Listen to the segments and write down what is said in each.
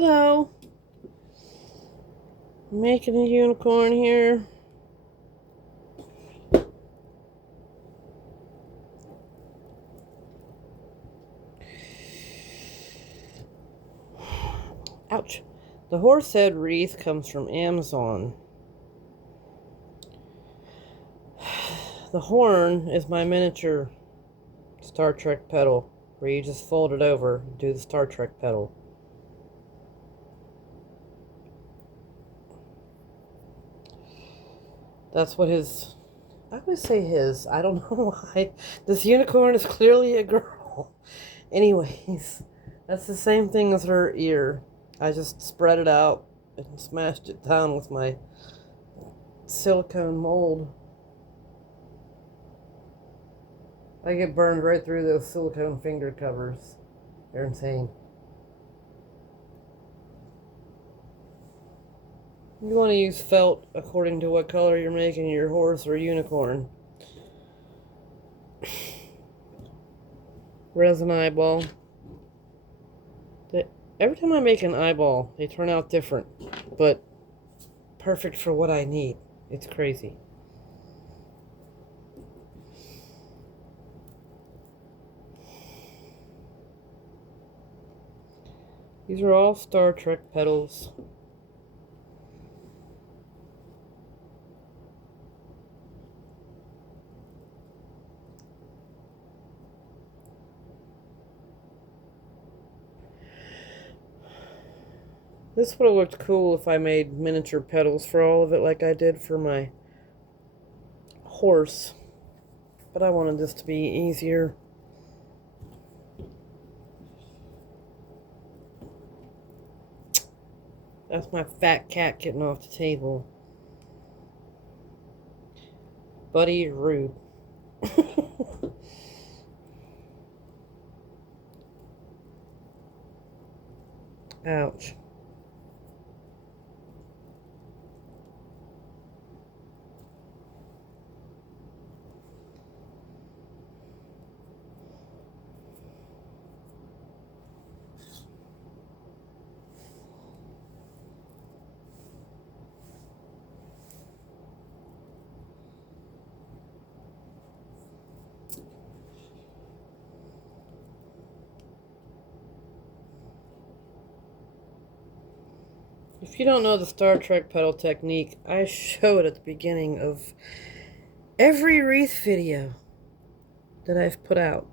Hello. Making a unicorn here. Ouch. The horse head wreath comes from Amazon. The horn is my miniature Star Trek pedal, where you just fold it over and do the Star Trek pedal. That's what his... I always say his. I don't know why. This unicorn is clearly a girl. Anyways, that's the same thing as her ear. I just spread it out and smashed it down with my silicone mold. I get burned right through those silicone finger covers. They're insane. You want to use felt according to what color you're making your horse or unicorn. Resin eyeball. Every time I make an eyeball, they turn out different, but perfect for what I need. It's crazy. These are all Star Trek petals. This would have looked cool if I made miniature petals for all of it like I did for my horse. But I wanted this to be easier. That's my fat cat getting off the table. Buddy, rude. Ouch. If you don't know the Star Trek pedal technique, I show it at the beginning of every wreath video that I've put out.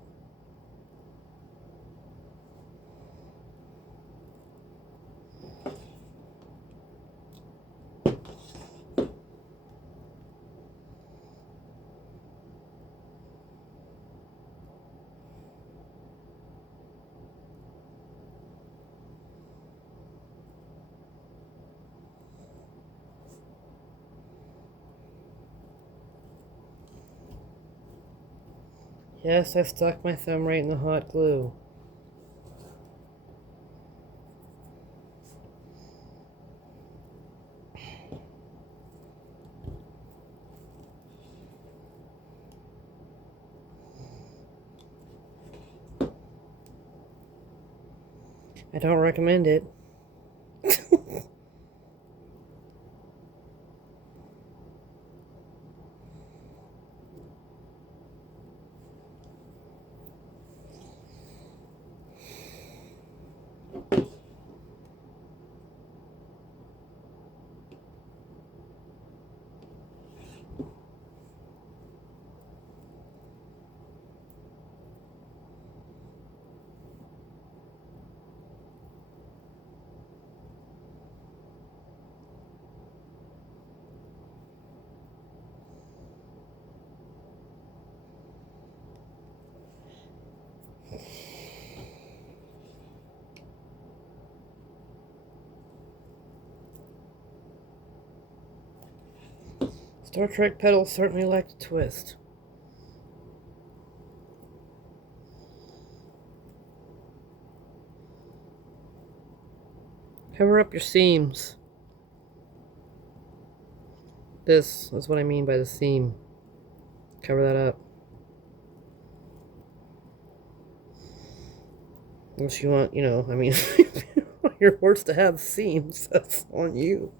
Yes, I stuck my thumb right in the hot glue. I don't recommend it. Star Trek pedals certainly like to twist. Cover up your seams. This is what I mean by the seam. Cover that up. Unless you want, I mean, You're forced to have seams. That's on you.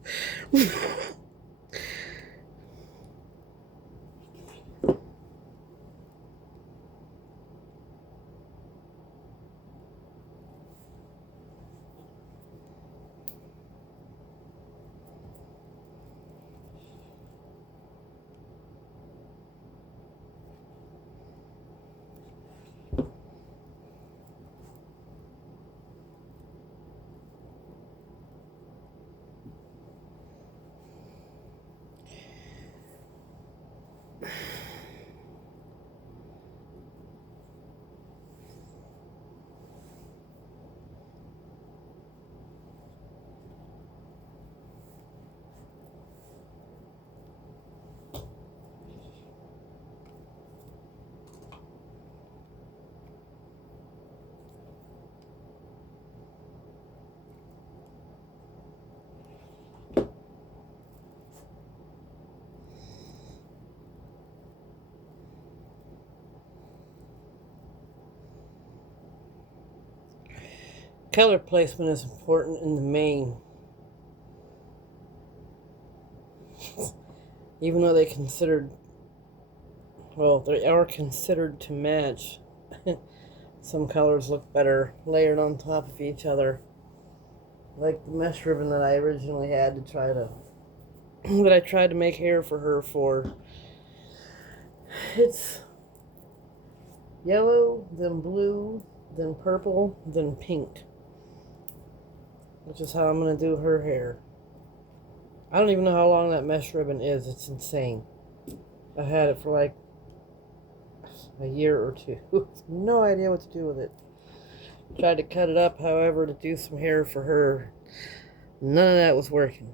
Color placement is important in the main. Even though they are considered to match. Some colors look better layered on top of each other. Like the mesh ribbon that I originally had to try to that I tried to make hair for her for. It's yellow, then blue, then purple, then pink. Which is how I'm going to do her hair. I don't even know how long that mesh ribbon is. It's insane. I had it for like a year or two. No idea what to do with it. Tried to cut it up, however, to do some hair for her. None of that was working.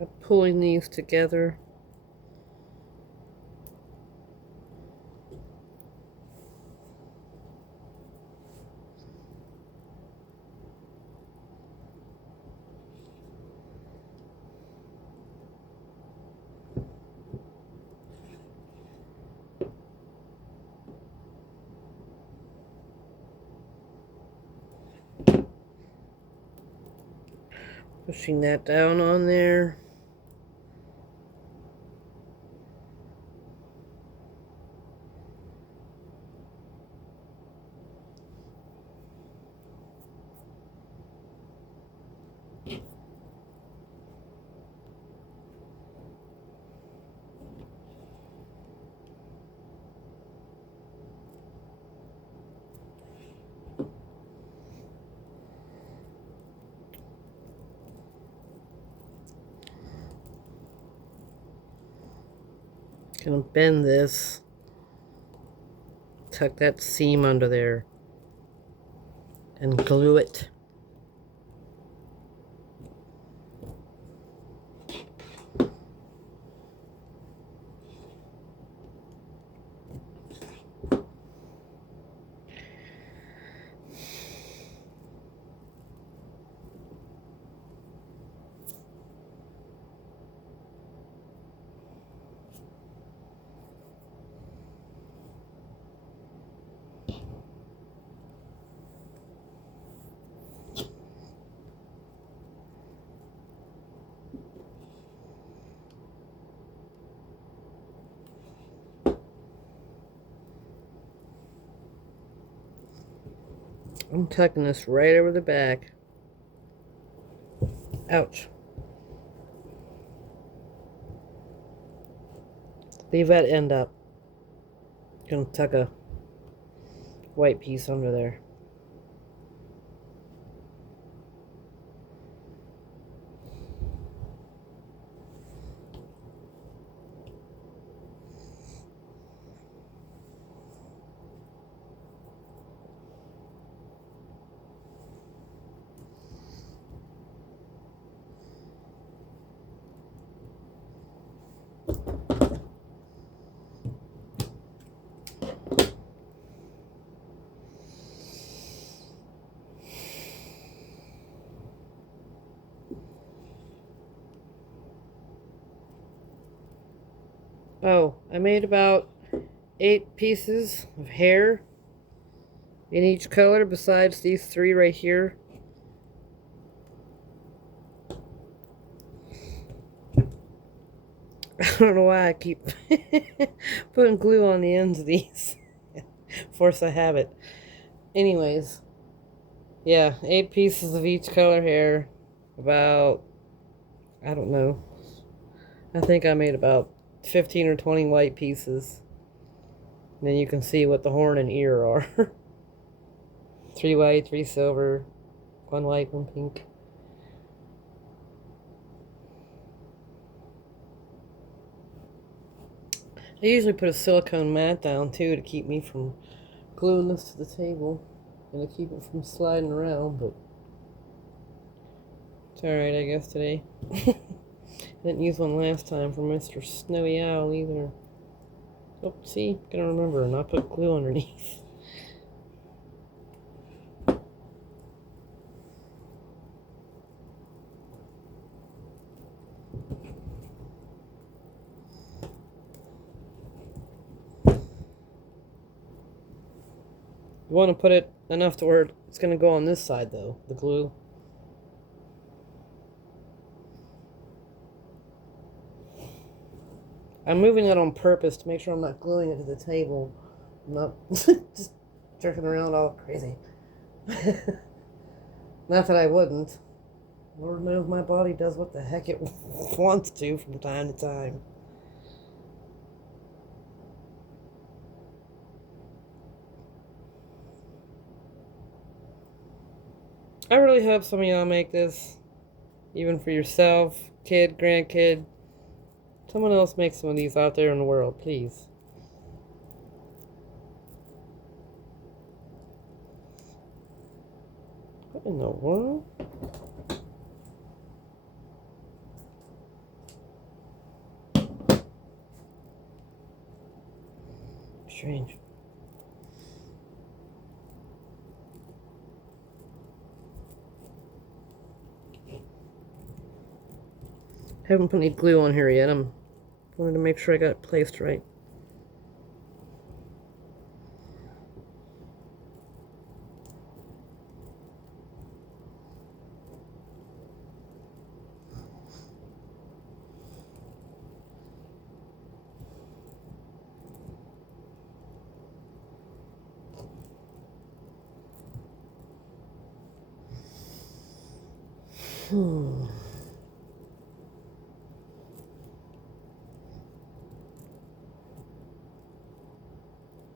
I'm pulling these together. Pushing that down on there. Gonna bend this, tuck that seam under there, and glue it. I'm tucking this right over the back. Ouch. Leave that end up. Gonna tuck a white piece under there. Oh, I made about 8 pieces of hair in each color besides these 3 right here. I don't know why I keep putting glue on the ends of these. Force of habit. Anyways, yeah, 8 pieces of each color hair. About, I don't know. I think I made about 15 or 20 white pieces. And then you can see what the horn and ear are. 3 white, 3 silver, 1 white, 1 pink. I usually put a silicone mat down too to keep me from gluing this to the table and to keep it from sliding around, but it's alright, I guess, today. I didn't use one last time for Mr. Snowy Owl either. Oh, see? Gotta remember, not put glue underneath. You want to put it enough to where it's going to go on this side, though, the glue. I'm moving it on purpose to make sure I'm not gluing it to the table. I'm not just jerking around all crazy. Not that I wouldn't. Lord knows my body does what the heck it wants to from time to time. I really hope some of y'all make this, even for yourself, kid, grandkid. Someone else make some of these out there in the world, please. What in the world? Strange. Haven't put any glue on here yet. I'm wanted to make sure I got it placed right.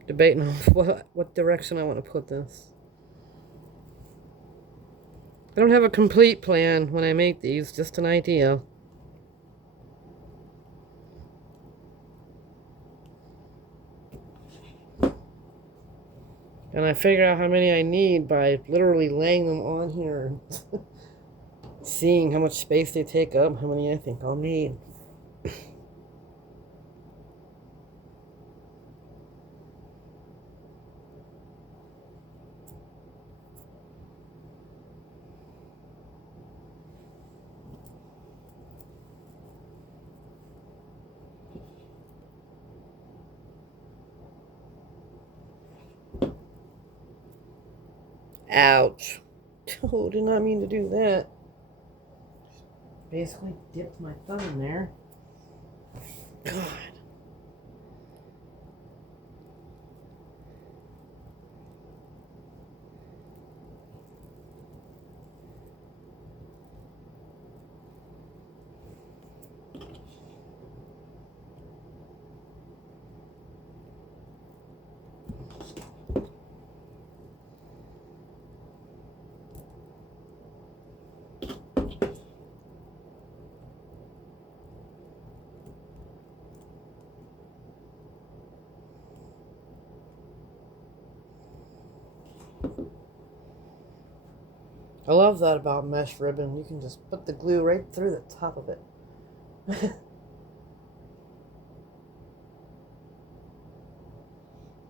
Debating on what direction I want to put this. I don't have a complete plan when I make these, just an idea. And I figure out how many I need by literally laying them on here and seeing how much space they take up, how many I think I'll need. Ouch. Oh, did not mean to do that. Basically dipped my thumb in there. God. I love that about mesh ribbon. You can just put the glue right through the top of it.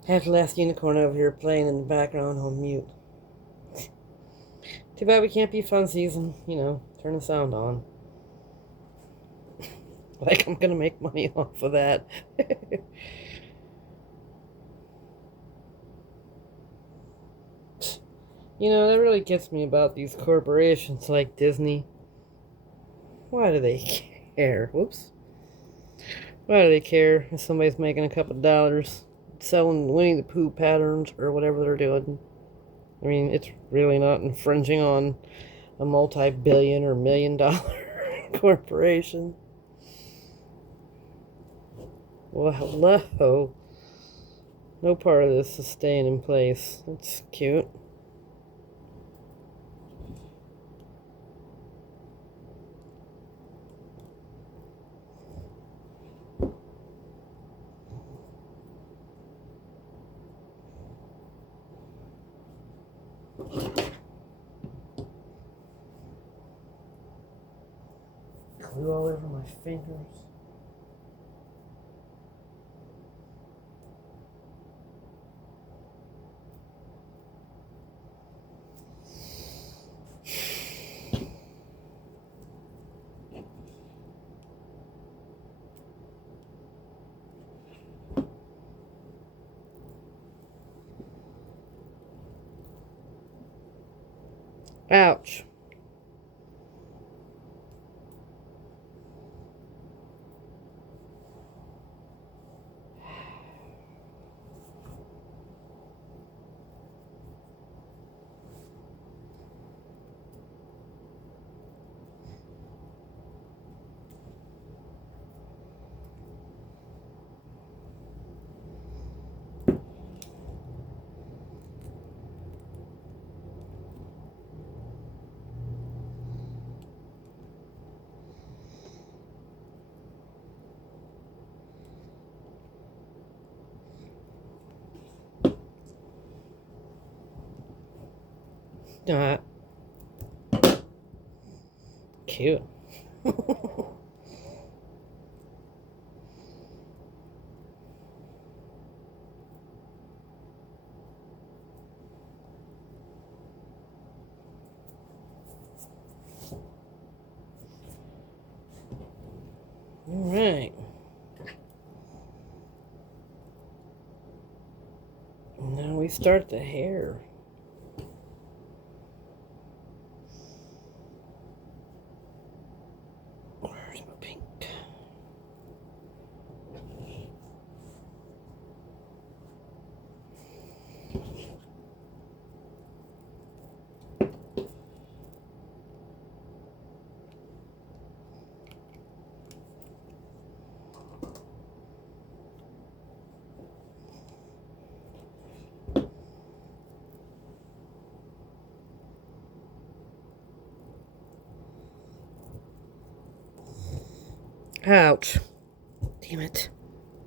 Have the last unicorn over here playing in the background on mute. Too bad we can't be funsies and, turn the sound on. Like I'm gonna make money off of that. You know, that really gets me about these corporations like Disney. Why do they care? Whoops. Why do they care if somebody's making a couple dollars selling Winnie the Pooh patterns or whatever they're doing? I mean, it's really not infringing on a multi-billion or million-dollar corporation. Well, hello. No part of this is staying in place. That's cute. Glue all over my fingers. Ouch. Cute. All right. Now we start the hair. Where's my pink? Ouch. Damn it.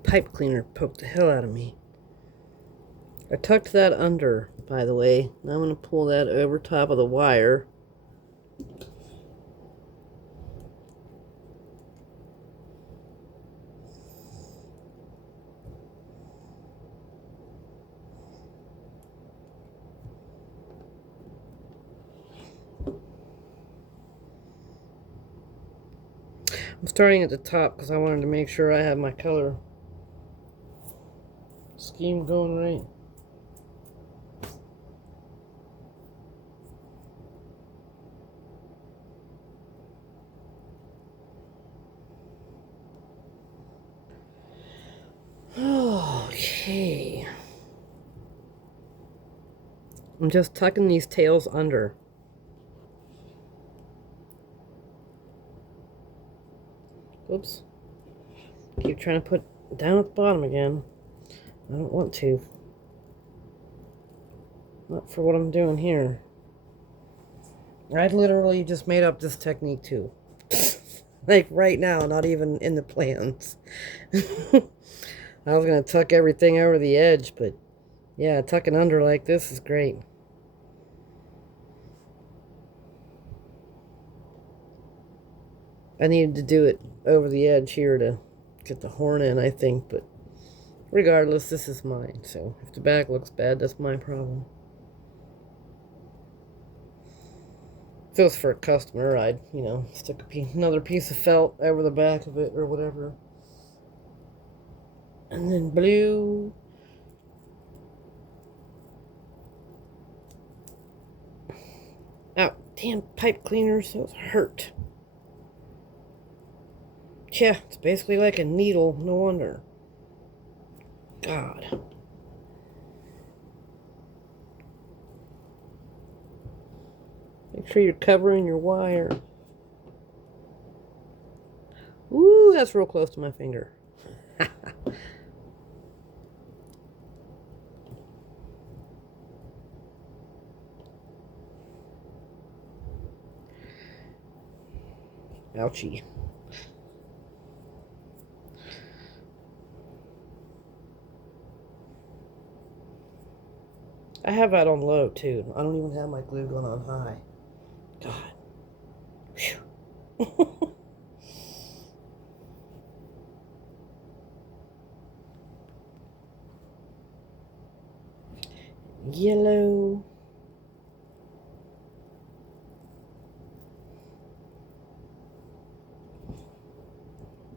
Pipe cleaner poked the hell out of me. I tucked that under, by the way. Now I'm going to pull that over top of the wire. I'm starting at the top because I wanted to make sure I have my color scheme going right. Okay. I'm just tucking these tails under. Oops. Keep trying to put down at the bottom again. I don't want to. Not for what I'm doing here. I literally just made up this technique too. Like right now, not even in the plans. I was going to tuck everything over the edge, but yeah, tucking under like this is great. I needed to do it over the edge here to get the horn in, I think, but regardless, this is mine, so if the back looks bad, that's my problem. If it was for a customer, I'd, stick another piece of felt over the back of it or whatever. And then blue. Oh, damn pipe cleaners, those hurt. Yeah, it's basically like a needle, no wonder. God. Make sure you're covering your wire. Ooh, that's real close to my finger. Ouchie. I have that on low, too. I don't even have my glue gun on high. God. Phew. Yellow.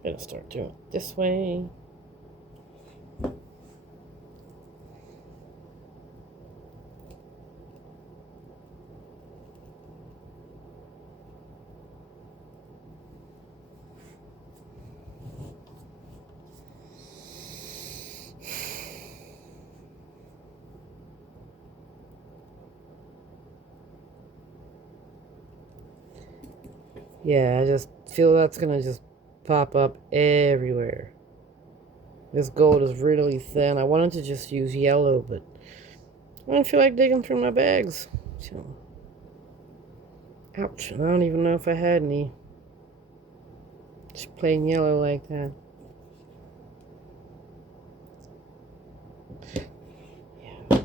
Gonna start doing it this way. Yeah, I just feel that's gonna just pop up everywhere. This gold is really thin. I wanted to just use yellow, but I don't feel like digging through my bags. So, ouch. I don't even know if I had any. Just plain yellow like that. Yeah.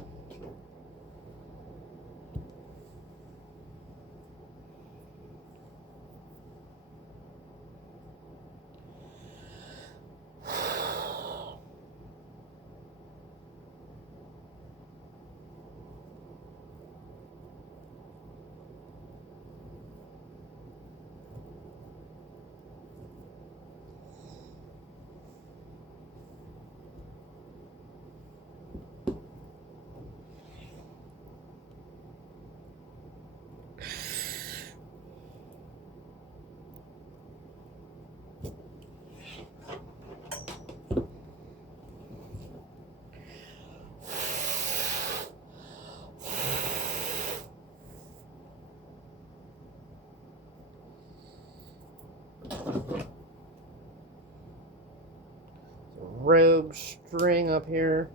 Robe string up here.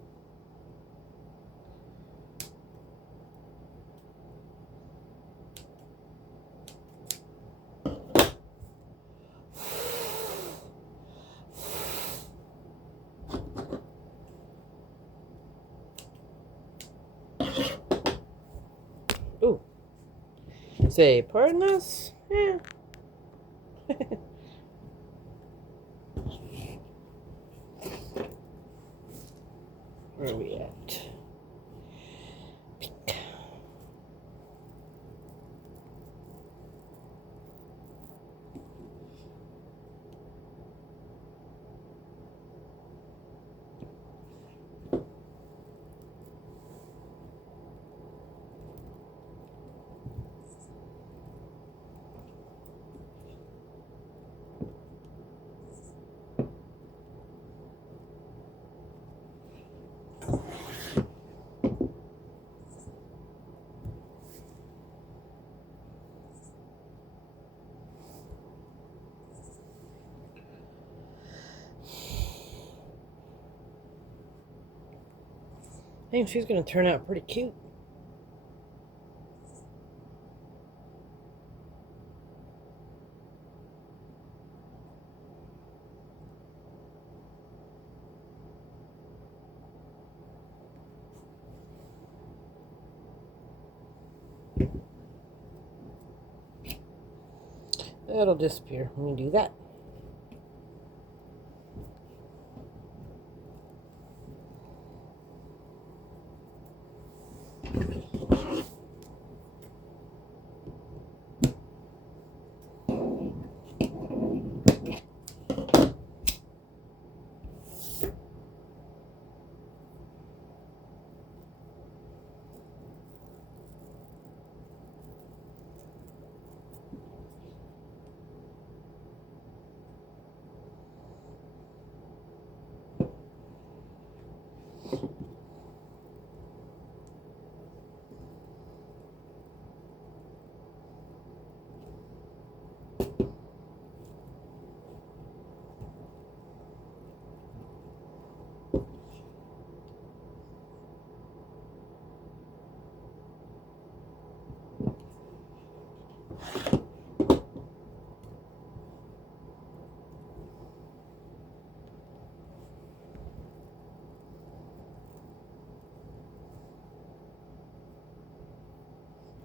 Ooh. Say, pardon us? Yeah. Where are we at? Pink. I think she's gonna turn out pretty cute. It'll disappear when we do that.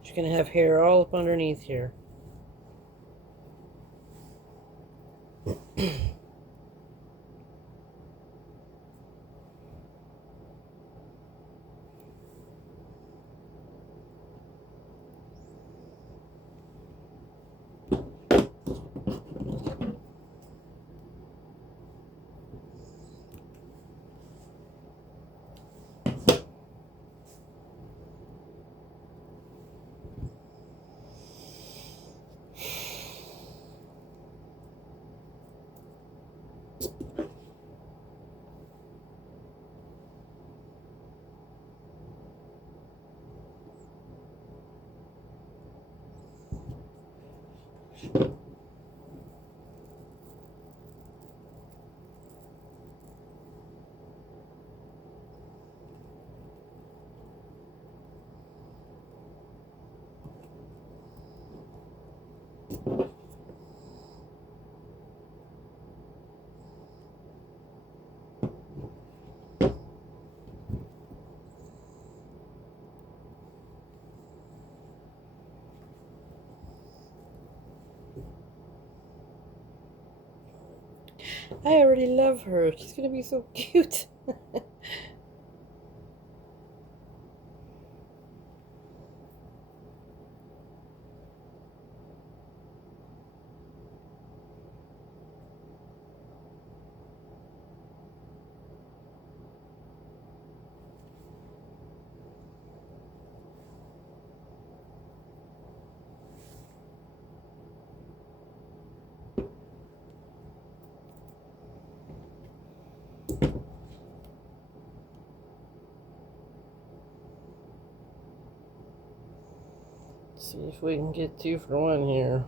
You're going to have hair all up underneath here. I already love her. She's going to be so cute. See if we can get 2 for 1 here.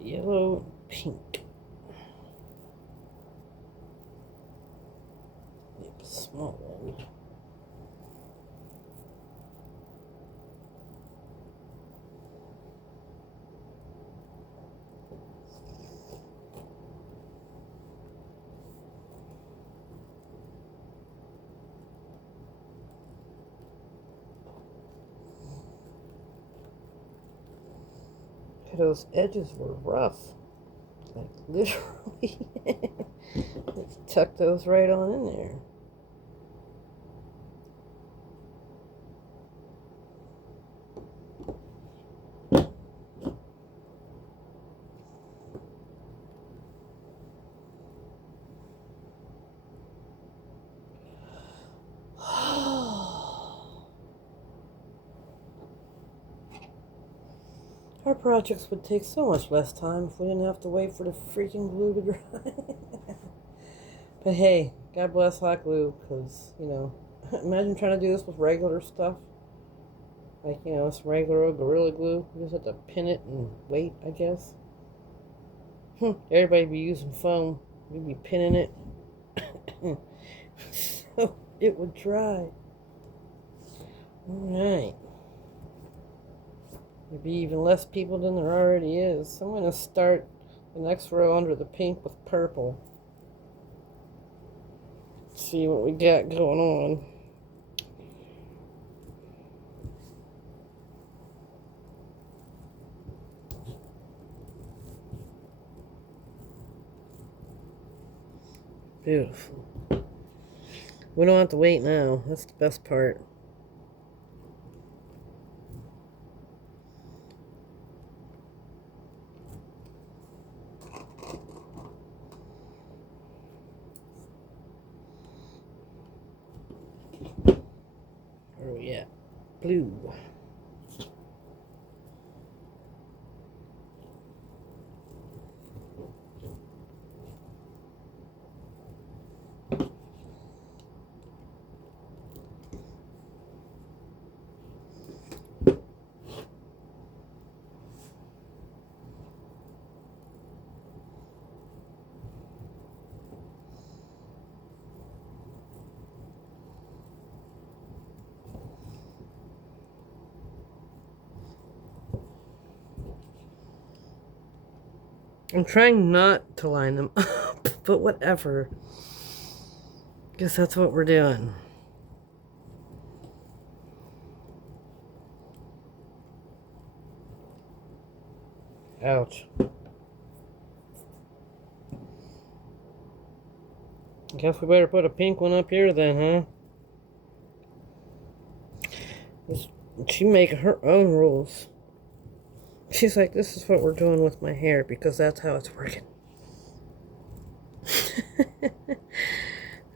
Yellow, pink. Yep, small one. Those edges were rough. Like literally. Let's tuck those right on in there. Our projects would take so much less time if we didn't have to wait for the freaking glue to dry. But hey, God bless hot glue, because, you know, imagine trying to do this with regular stuff. Like, you know, some regular old Gorilla Glue. You just have to pin it and wait, I guess. Everybody be using foam. We'd be pinning it. So it would dry. Alright. There'd be even less people than there already is. So I'm going to start the next row under the pink with purple. See what we got going on. Beautiful. We don't have to wait now. That's the best part. Oh yeah, blue. I'm trying not to line them up, but whatever. Guess that's what we're doing. Ouch. Guess we better put a pink one up here then, huh? She make her own rules. She's like, this is what we're doing with my hair because that's how it's working.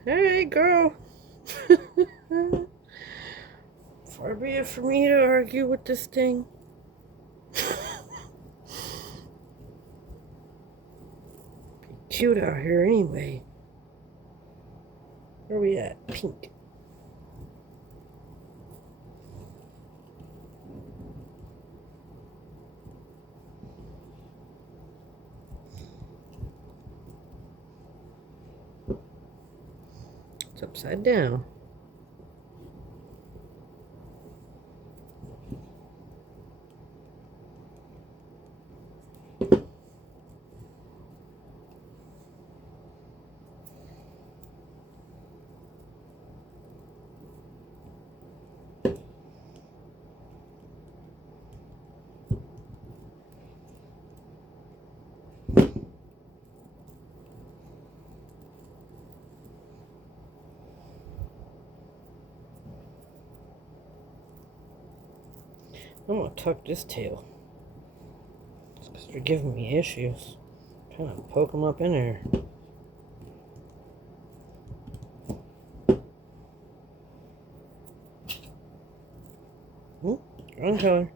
Alright, girl. Far be it for me to argue with this thing. Cute out here anyway. Where are we at? Pink. It's upside down. I'm gonna tuck this tail. It's because they're giving me issues. I'm trying to poke them up in there. Wrong color.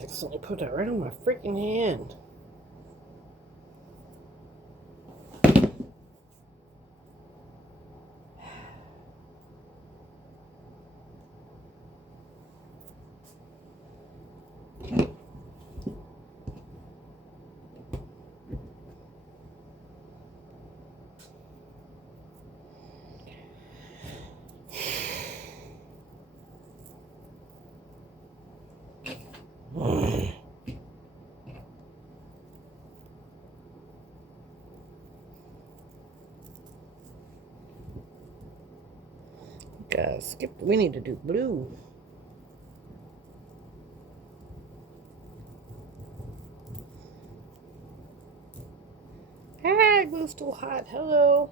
Accidentally put that right on my freaking hand. Guys, we need to do blue. Hey, blue's still hot. Hello.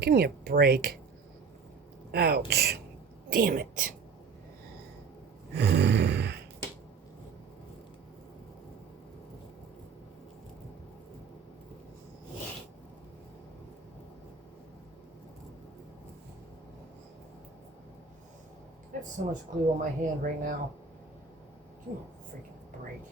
give me a break. Ouch. Damn it. I have so much glue on my hand right now. Give me a freaking break.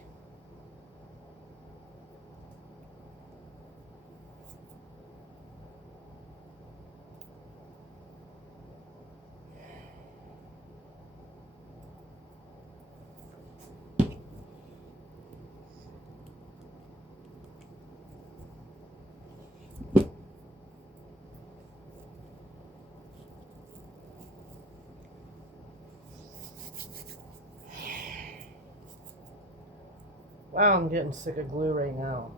Wow, I'm getting sick of glue right now.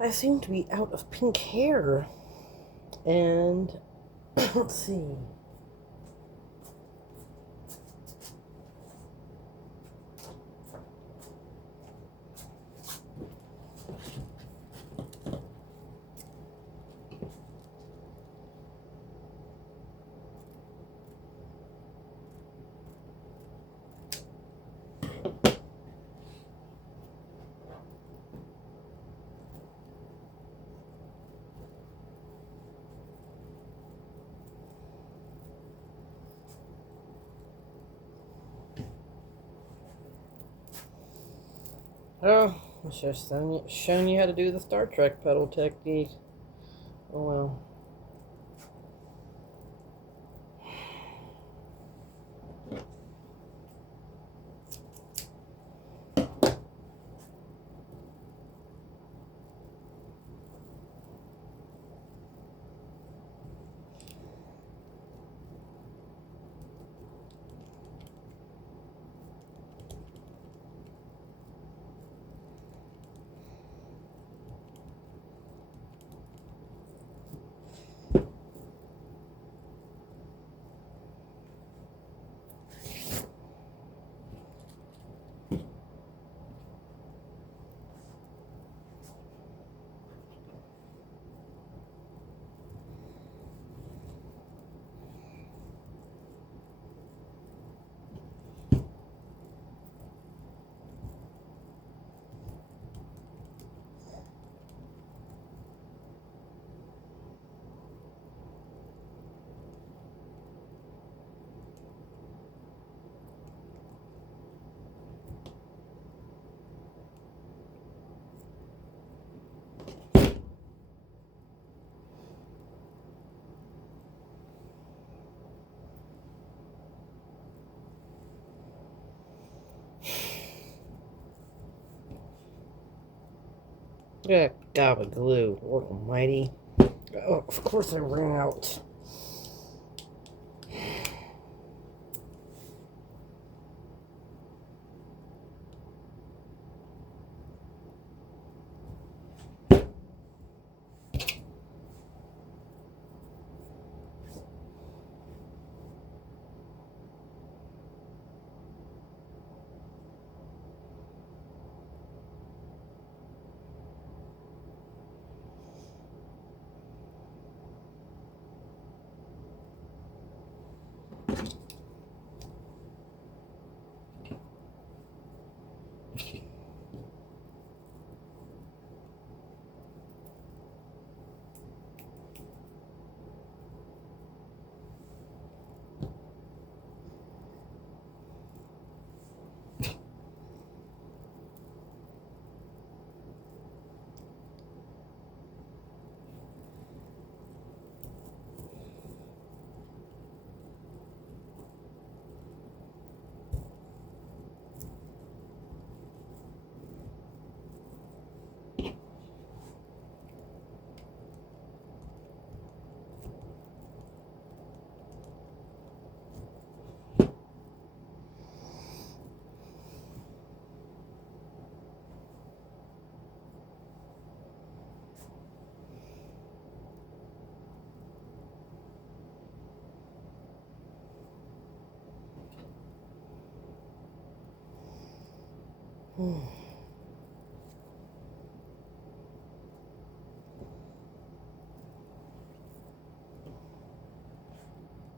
I seem to be out of pink hair. And let's see. Oh, I should have shown you how to do the Star Trek pedal technique. Oh well. Yeah, God with glue. Lord almighty. Oh, of course I ran out.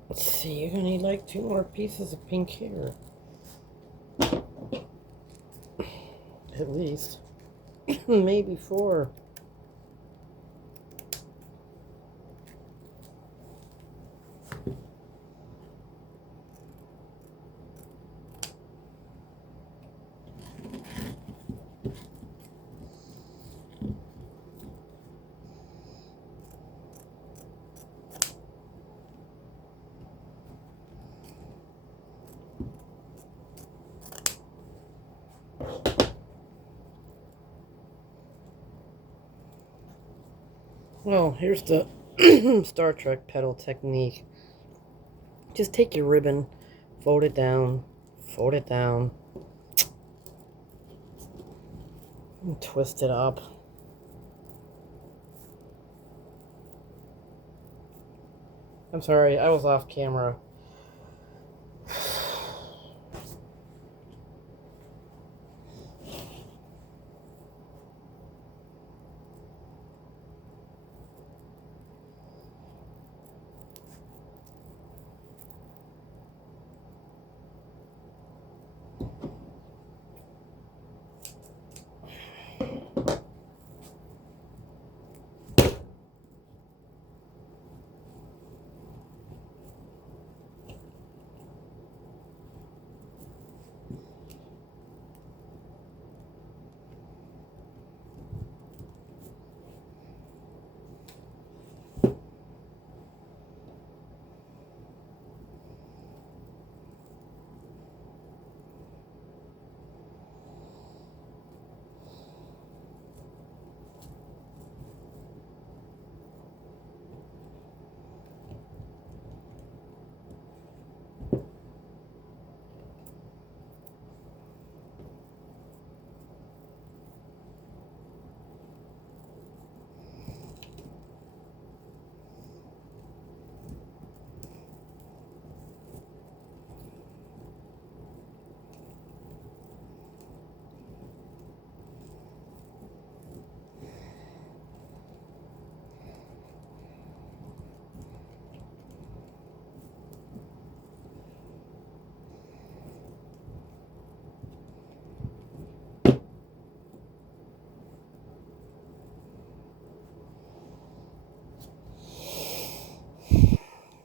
Let's see, you're gonna need like 2 more pieces of pink hair. At least. Maybe 4. Well, here's the Star Trek pedal technique. Just take your ribbon, fold it down, and twist it up. I'm sorry, I was off camera.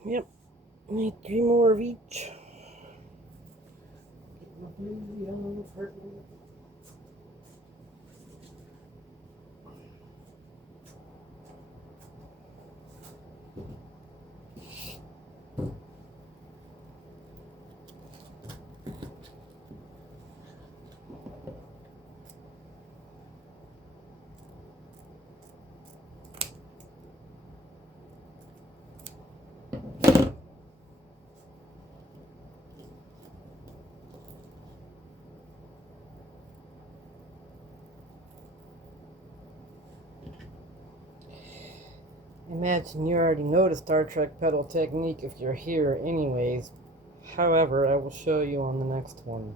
Yep, need 3 more of each. Imagine you already know the Star Trek pedal technique if you're here anyways. However, I will show you on the next one.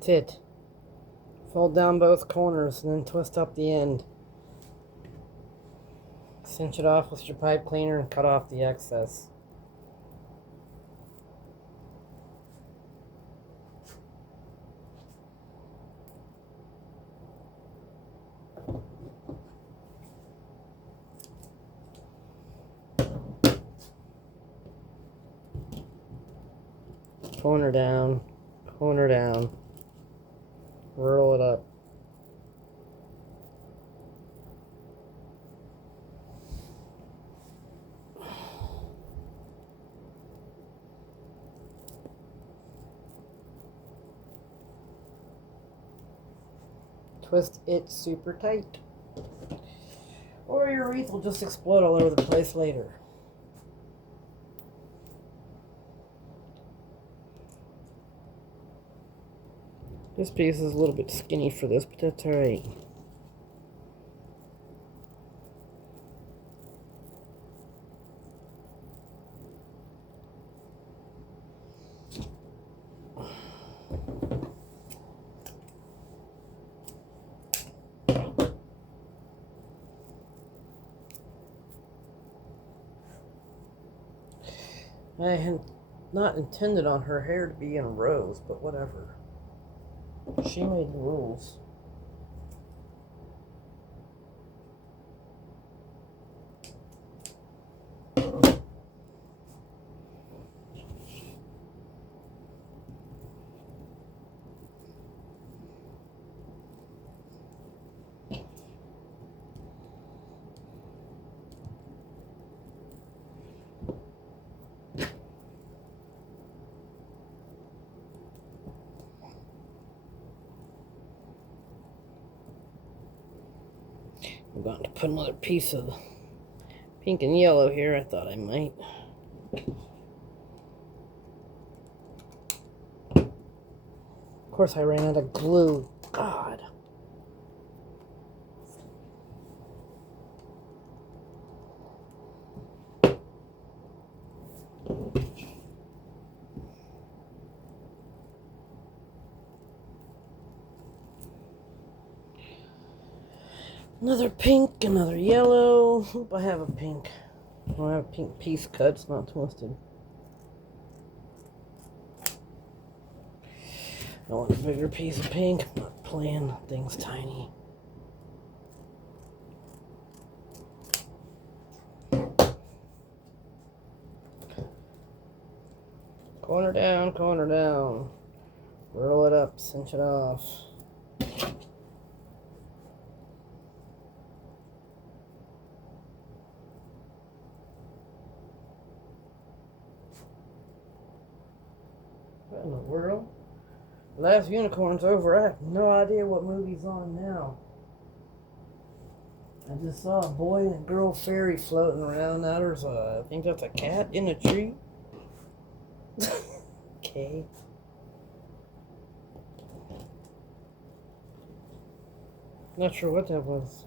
That's it. Fold down both corners and then twist up the end. Cinch it off with your pipe cleaner and cut off the excess. Corner down, roll it up. Twist it super tight, or your wreath will just explode all over the place later. This piece is a little bit skinny for this, but that's alright. I had not intended on her hair to be in rows, but whatever. She made the rules. I'm going to put another piece of pink and yellow here. I thought I might. Of course, I ran out of glue. God. Another pink, another yellow. Hope I have a pink. I have a pink piece cut, it's not twisted. I want a bigger piece of pink. I'm not playing, that thing's tiny. Corner down, corner down. Roll it up, cinch it off. What in the world? Last unicorn's over. I have no idea what movie's on now. I just saw a boy and a girl fairy floating around. Now there's I think that's a cat in a tree. Okay. Not sure what that was.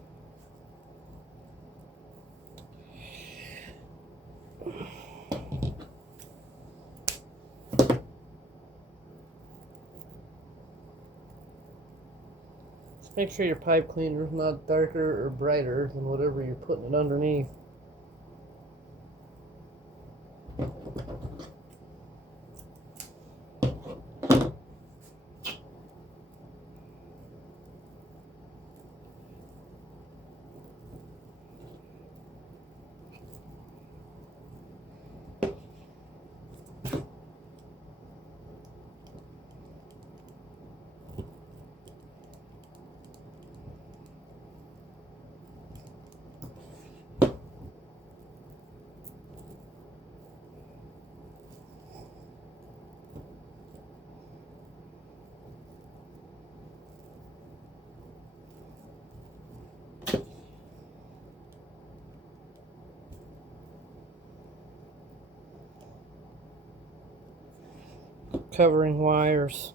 Make sure your pipe cleaner is not darker or brighter than whatever you're putting it underneath. Covering wires.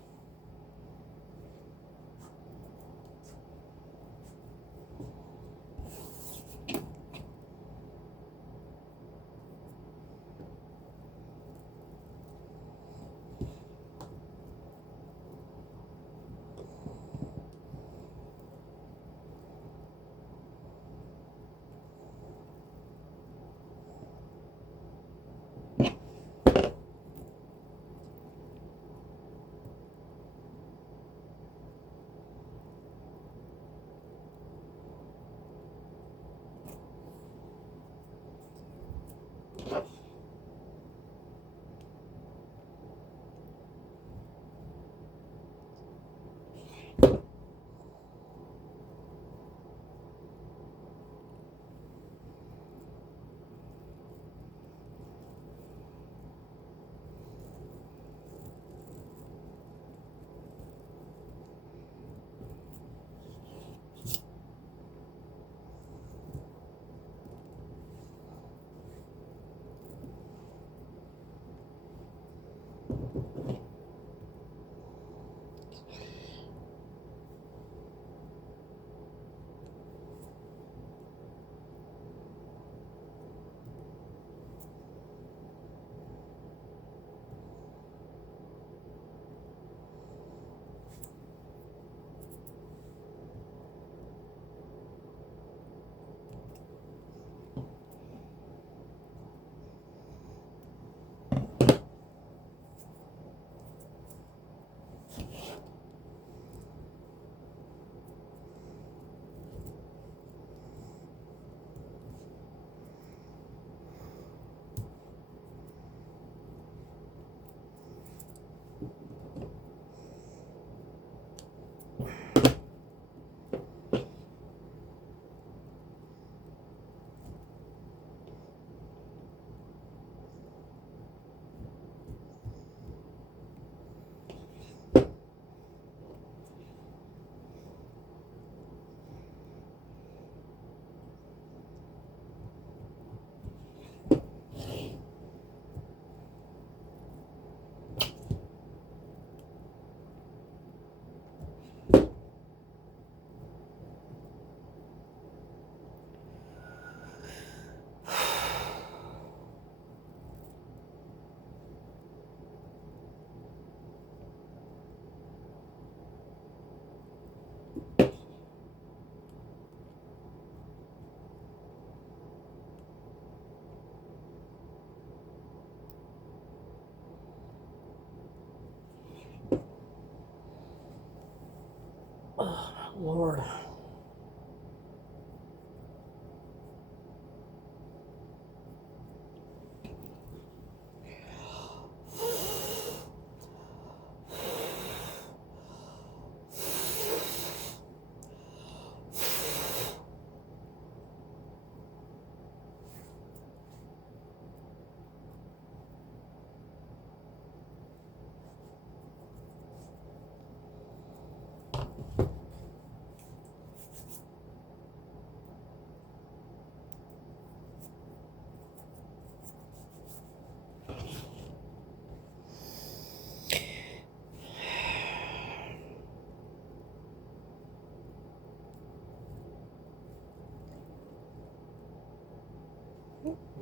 Oh, Lord.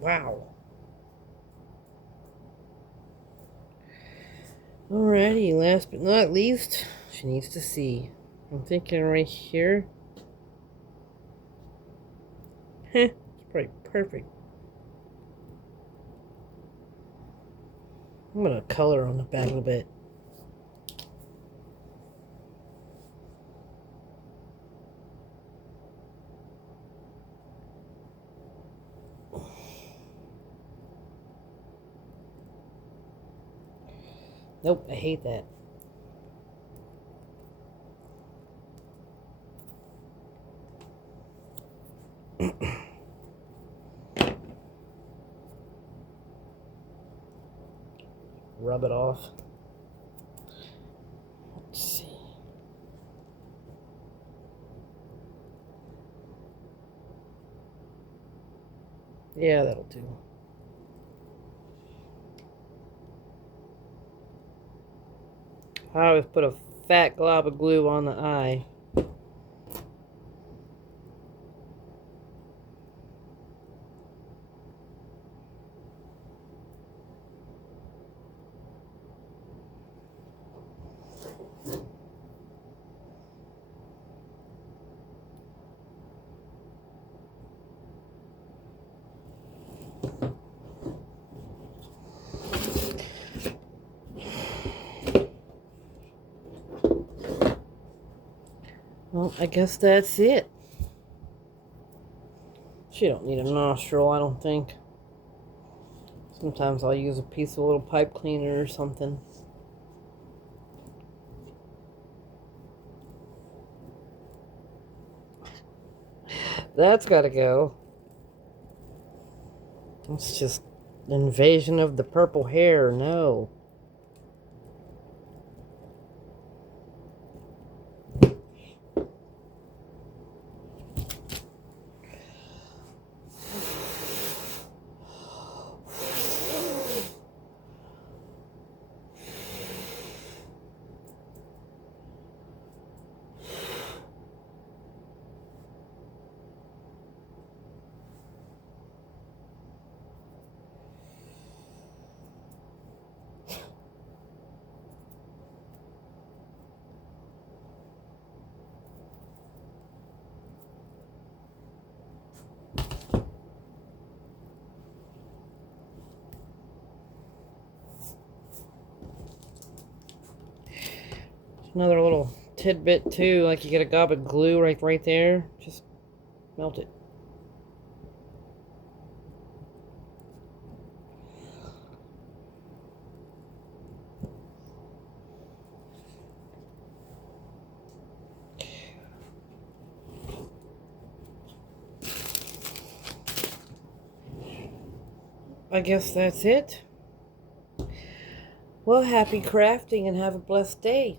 Wow. Alrighty, last but not least, she needs to see. I'm thinking right here. Heh, it's probably perfect. I'm gonna color on the back a little bit. Nope, I hate that. Rub it off. Let's see. Yeah, that'll do. I always put a fat glob of glue on the eye. Well, I guess that's it. She don't need a nostril, I don't think. Sometimes I'll use a piece of little pipe cleaner or something. That's gotta go. It's just invasion of the purple hair. No. Another little tidbit too, like you get a gob of glue right there. Just melt it. I guess that's it. Well, happy crafting and have a blessed day.